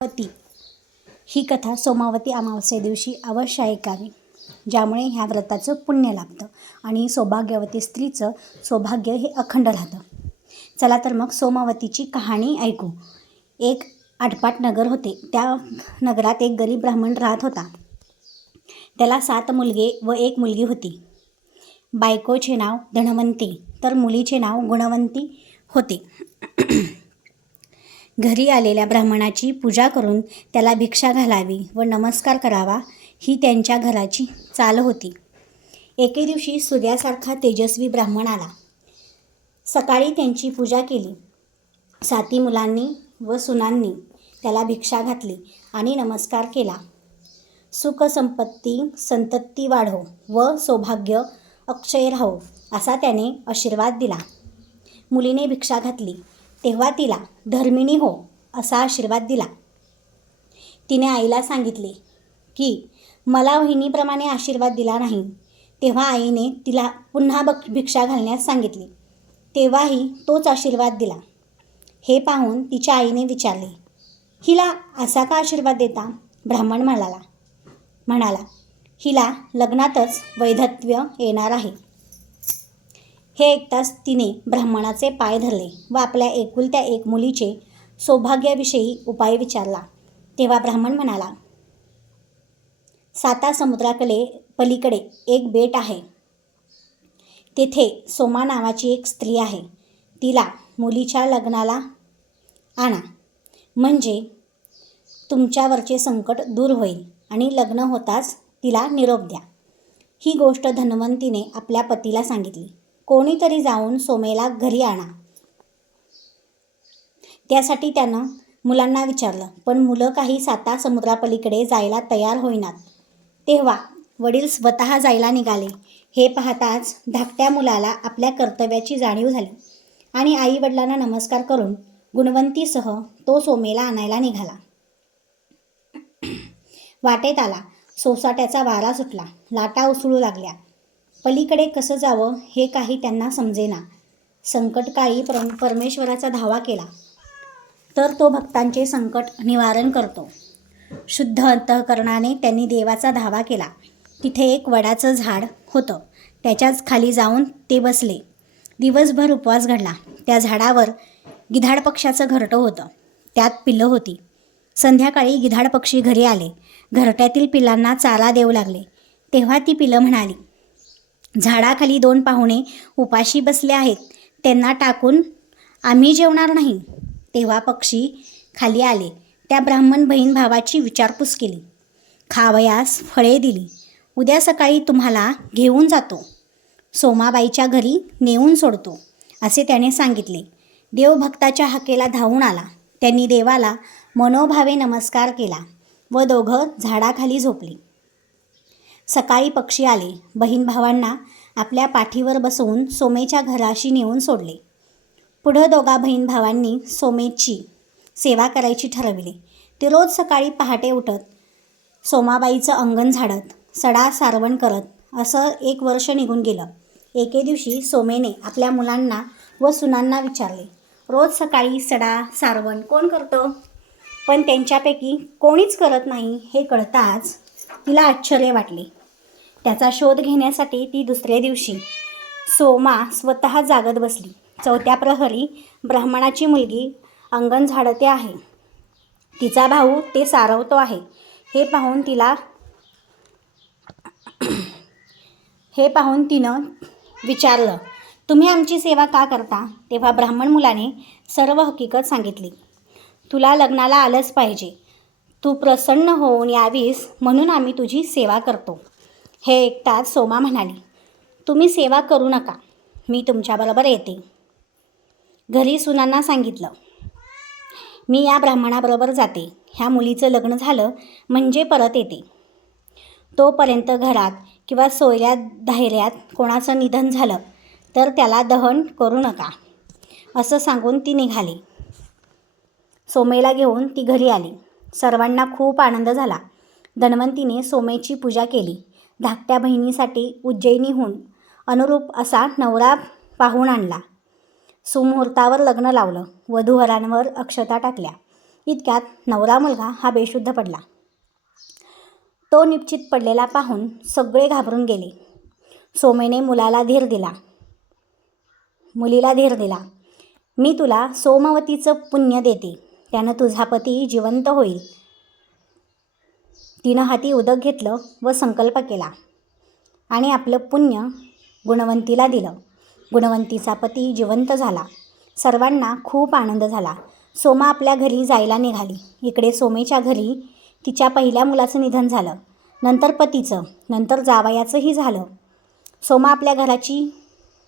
सोमावती ही कथा सोमावती अमावस्ये दिवशी अवश्य ऐकावी, ज्यामुळे ह्या व्रताचं पुण्य लाभतं आणि सौभाग्यवती स्त्रीचं सौभाग्य हे अखंड राहतं. चला तर मग सोमावतीची कहाणी ऐकू. एक आटपाट नगर होते. त्या नगरात एक गरीब ब्राह्मण राहत होता. त्याला 7 मुलगे व 1 मुलगी होती. बायकोचे नाव धनवंती तर मुलीचे नाव गुणवंती होते. घरी आलेल्या ब्राह्मणाची पूजा करून त्याला भिक्षा घालावी व नमस्कार करावा ही त्यांच्या घराची चाल होती. एके दिवशी सूर्यासारखा तेजस्वी ब्राह्मण आला. सकाळी त्यांची पूजा केली. 7 मुलांनी व सुनांनी त्याला भिक्षा घातली आणि नमस्कार केला. सुख संपत्ती संतती वाढो व सौभाग्य अक्षय राहो असा त्याने आशीर्वाद दिला. मुलीने भिक्षा घातली तेव्हा तिला धर्मिणी हो असा आशीर्वाद दिला. तिने आईला सांगितले की मला वहिनीप्रमाणे आशीर्वाद दिला नाही. तेव्हा आईने तिला पुन्हा भिक्षा घालण्यास सांगितले. तेव्हाही तोच आशीर्वाद दिला. हे पाहून तिच्या आईने विचारले, हिला असा का आशीर्वाद देता? ब्राह्मण म्हणाला, हिला लग्नातच वैधव्य येणार आहे. हे ऐकताच तिने ब्राह्मणाचे पाय धरले व आपल्या एकुलत्या 1 मुलीचे सौभाग्याविषयी उपाय विचारला. तेव्हा ब्राह्मण म्हणाला, 7 समुद्राकडे पलीकडे एक बेट आहे. तेथे सोमा नावाची एक स्त्री आहे. तिला मुलीच्या लग्नाला आणा, म्हणजे तुमच्यावरचे संकट दूर होईल आणि लग्न होताच तिला निरोप द्या. ही गोष्ट धनवंतीने आपल्या पतीला सांगितली. कोणीतरी जाऊन सोमेला घरी आणा. त्यासाठी त्यानं मुलांना विचारलं, पण मुलं काही 7 समुद्रापलीकडे जायला तयार होईनात. तेव्हा वडील स्वतः जायला निघाले. हे पाहताच धाकट्या मुलाला आपल्या कर्तव्याची जाणीव झाली आणि आई वडिलांना नमस्कार करून गुणवंतीसह तो सोमेला आणायला निघाला. वाटेत आला. सोसाट्याचा वारा सुटला. लाटा उसळू लागल्या. पलीकडे कसं जावं हे काही त्यांना समजेना. संकटकाळी परमेश्वराचा धावा केला तर तो भक्तांचे संकट निवारण करतो. शुद्ध अंतःकरणाने त्यांनी देवाचा धावा केला. तिथे एक वडाचं झाड होतं. त्याच्याच खाली जाऊन ते बसले. दिवसभर उपवास घडला. त्या झाडावर गिधाड पक्ष्याचं घरटं होतं. त्यात पिल्लं होती. संध्याकाळी गिधाड पक्षी घरी आले. घरट्यातील पिल्लांना चारा देऊ लागले. तेव्हा ती पिल्लं म्हणाली, झाडाखाली 2 पाहुणे उपाशी बसले आहेत. त्यांना टाकून आम्ही जेवणार नाही. तेव्हा पक्षी खाली आले. त्या ब्राह्मण बहीण भावाची विचारपूस केली. खावयास फळे दिली. उद्या सकाळी तुम्हाला घेऊन जातो. सोमाबाईच्या घरी नेऊन सोडतो असे त्याने सांगितले. देव भक्ताच्या हाकेला धावून आला. त्यांनी देवाला मनोभावे नमस्कार केला व दोघं झाडाखाली झोपले. सकाळी पक्षी आले. बहीण भावांना आपल्या पाठीवर बसवून सोमेच्या घराशी नेऊन सोडले. पुढं दोघा बहीण भावांनी सोमेची सेवा करायची ठरविले. ते रोज सकाळी पहाटे उठत, सोमाबाईचं अंगण झाडत, सडा सारवण करत असं 1 वर्ष निघून गेलं. एके दिवशी सोमेने आपल्या मुलांना व सुनांना विचारले, रोज सकाळी सडा सारवण कोण करतं? पण त्यांच्यापैकी कोणीच करत नाही हे कळताच तिला आश्चर्य वाटले. त्याचा शोध घेण्यासाठी ती दुसऱ्या दिवशी सोमा स्वतः जागत बसली. 4थ्या प्रहरी ब्राह्मणाची मुलगी अंगण झाडते आहे. तिचा भाऊ ते सारवतो आहे. हे पाहून तिनं विचारलं, तुम्ही आमची सेवा का करता? तेव्हा ब्राह्मण मुलाने सर्व हकीकत सांगितली. तुला लग्नाला आलंच पाहिजे. तू प्रसन्न होऊन यावीस म्हणून आम्ही तुझी सेवा करतो. हे ऐकताच सोमा म्हणाली, तुम्ही सेवा करू नका. मी तुमच्याबरोबर येते. घरी सुनांना सांगितलं, मी या ब्राह्मणाबरोबर जाते. ह्या मुलीचं लग्न झालं म्हणजे परत येते. तोपर्यंत घरात किंवा सोयऱ्या धायऱ्यात कोणाचं निधन झालं तर त्याला दहन करू नका असं सांगून ती निघाली. सोमेला घेऊन ती घरी आली. सर्वांना खूप आनंद झाला. धन्वंतीने सोमेची पूजा केली. धाकट्या बहिणीसाठी उज्जैनीहून अनुरूप असा नवरा पाहून आणला. सुमुहूर्तावर लग्न लावलं. वधूवरांवर अक्षता टाकल्या. इतक्यात नवरा मुलगा हा बेशुद्ध पडला. तो निश्चित पडलेला पाहून सगळे घाबरून गेले. सोमेने मुलीला धीर दिला. मी तुला सोमवतीचं पुण्य देते, त्यानं तुझा पती जिवंत होईल. तिनं हाती उदक घेतलं व संकल्प केला आणि आपलं पुण्य गुणवंतीला दिलं. गुणवंतीचा पती जिवंत झाला. सर्वांना खूप आनंद झाला. सोमा आपल्या घरी जायला निघाली. इकडे सोमेच्या घरी तिच्या पहिल्या मुलाचं निधन झालं, नंतर पतीचं, नंतर जावयाचंही झालं. सोमा आपल्या घराची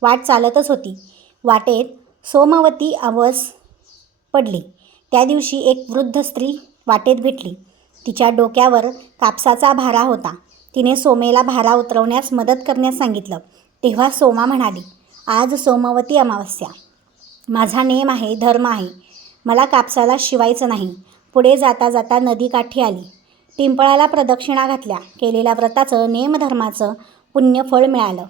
वाट चालतच होती. वाटेत सोमवती अमावस पडली. त्या दिवशी एक वृद्ध स्त्री वाटेत भेटली. तिच्या डोक्यावर कापसाचा भारा होता. तिने सोमेला भारा उतरवण्यास मदत करण्यास सांगितलं. तेव्हा सोमा म्हणाली, आज सोमवती अमावस्या. माझा नेम आहे, धर्म आहे. मला कापसाला शिवायचं नाही. पुढे जाता जाता नदीकाठी आली. पिंपळाला प्रदक्षिणा घातल्या. केलेल्या व्रताचं, नेमधर्माचं पुण्यफळ मिळालं.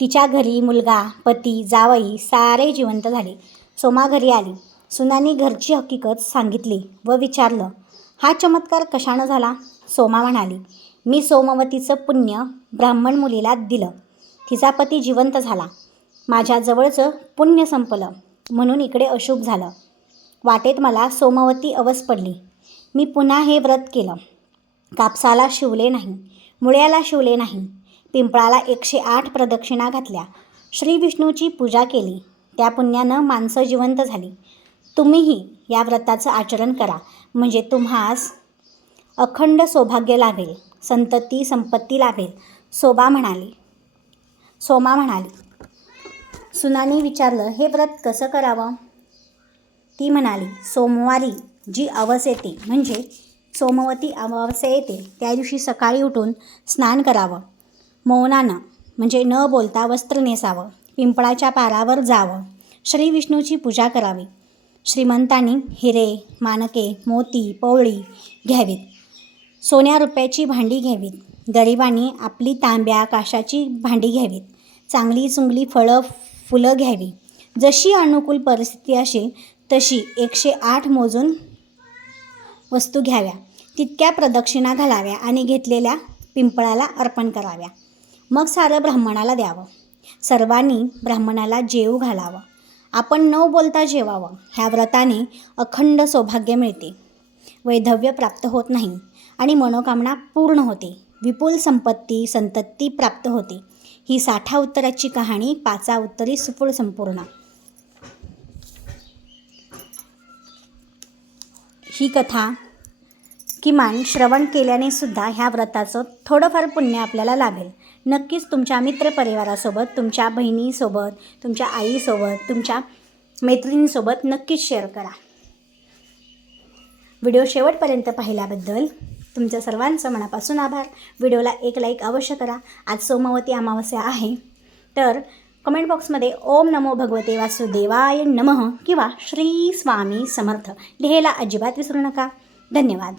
तिच्या घरी मुलगा, पती, जावई सारे जिवंत झाले. सोमा घरी आली. सुनांनी घरची हकीकत सांगितली व विचारलं, हा चमत्कार कशानं झाला? सोमा म्हणाली, मी सोमवतीचं पुण्य ब्राह्मण मुलीला दिलं. तिचा पती जिवंत झाला. माझ्या जवळचं पुण्य संपलं म्हणून इकडे अशुभ झालं. वाटेत मला सोमवती अवस पडली. मी पुन्हा हे व्रत केलं. कापसाला शिवले नाही, मुळ्याला शिवले नाही. पिंपळाला 108 प्रदक्षिणा घातल्या. श्री विष्णूची पूजा केली. त्या पुण्यानं माणसं जिवंत झाली. तुम्हीही या व्रताचं आचरण करा, म्हणजे तुम्हास अखंड सौभाग्य लाभेल, संतती संपत्ती लाभेल. सोमा म्हणाली. सुनांनी विचारलं, हे व्रत कसं करावं? ती म्हणाली, सोमवारी जी अवस येते, म्हणजे सोमवती अमावस्या येते, त्या दिवशी सकाळी उठून स्नान करावं. मौनानं, म्हणजे न बोलता वस्त्र नेसावं. पिंपळाच्या पारावर जावं. श्री विष्णूची पूजा करावी. श्रीमंतांनी हिरे, माणके, मोती, पवळी घ्यावीत. सोन्या रुपयाची भांडी घ्यावीत. गरिबांनी आपली तांब्या, काशाची भांडी घ्यावीत. चांगली चुंगली फुलं घ्यावी. जशी अनुकूल परिस्थिती असेल तशी 108 मोजून वस्तू घ्याव्या. तितक्या प्रदक्षिणा घालाव्या आणि घेतलेल्या पिंपळाला अर्पण कराव्या. मग सारं ब्राह्मणाला द्यावं. सर्वांनी ब्राह्मणाला जेवू घालावं. आपण न बोलता जेवावं. ह्या व्रताने अखंड सौभाग्य मिळते, वैधव्य प्राप्त होत नाही आणि मनोकामना पूर्ण होते. विपुल संपत्ती, संतती प्राप्त होते. ही 60 उत्तराची कहाणी 5 उत्तरी सुपूर्ण संपूर्ण. ही कथा किमान श्रवण केल्याने सुद्धा ह्या व्रताचं थोडंफार पुण्य आपल्याला लाभेल. नक्कीच तुमच्या मित्रपरिवारासोबत, तुमच्या बहिणीसोबत, तुमच्या आईसोबत, तुमच्या मैत्रिणींसोबत नक्कीच शेअर करा. व्हिडिओ शेवटपर्यंत पाहिल्याबद्दल तुमच्या सर्वांचं मनापासून आभार. व्हिडिओला एक लाईक अवश्य करा. आज सोमवती अमावस्या आहे, तर कमेंट बॉक्समध्ये ओम नमो भगवते वासुदेवाय नमः किंवा श्री स्वामी समर्थ लिहायला अजिबात विसरू नका. धन्यवाद.